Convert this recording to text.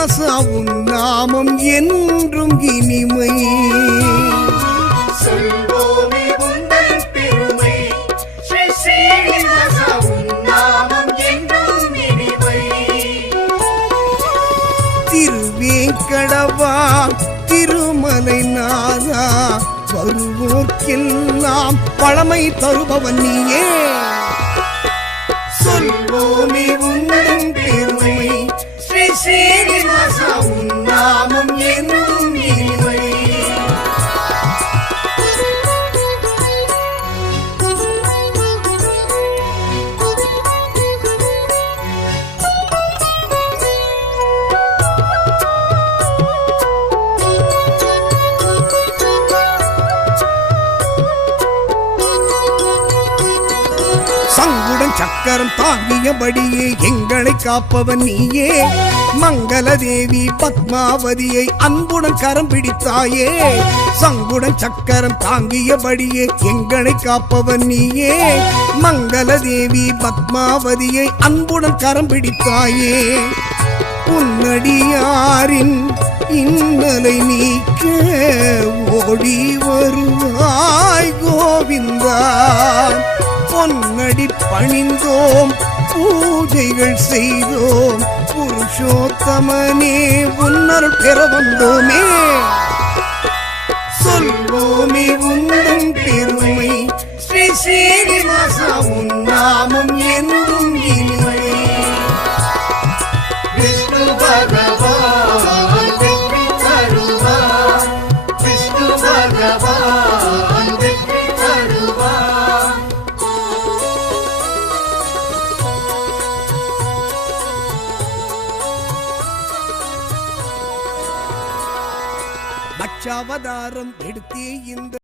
ஸ்ரீனிவாசா உன் நாமம் என்றும் இனிமை. சொல்வோமே உந்தன் பெருமை, ஸ்ரீ ஸ்ரீனிவாசா உன் நாமம் என்றும் இனிமை. திருவேங்கடவா திருமலை நாதா வருவோர்க்கெல்லாம் பழமை தருபவன் நீயே. சொல்வோமே உந்தன் பெருமை, ஸ்ரீ ஸ்ரீனிவாசா உன் நாமம் என்றும் இனிமை. சங்குடன் சக்கரம் தாங்கியபடியே எங்களை காப்பவன் நீயே. மங்களதேவி பத்மாவதியை அன்புடன் கரம் பிடித்தாயே. சங்குடன் சக்கரம் தாங்கியபடியே எங்களை காப்பவன் நீயே. மங்களதேவி பத்மாவதியை அன்புடன் கரம் பிடித்தாயே. உன்னடியாரின் இன்னலை நீக்க ஓடி வருவாய் கோவிந்தா. பொன்னடி பணிந்தோம் பூஜைகள் செய்தோம் புருஷோத்தமனே உன்னருள் பெற வந்தோமே. சொல்வோமே உந்தன் பெருமை, ஸ்ரீ ஸ்ரீனிவாசா உன் நாமம் என்றும் இனிமை. விஷ்ணு பகவான் வெற்றி தருவார், விஷ்ணு பகவான் வெற்றி தருவார். பட்சாவதாரம் எடுத்தே இந்த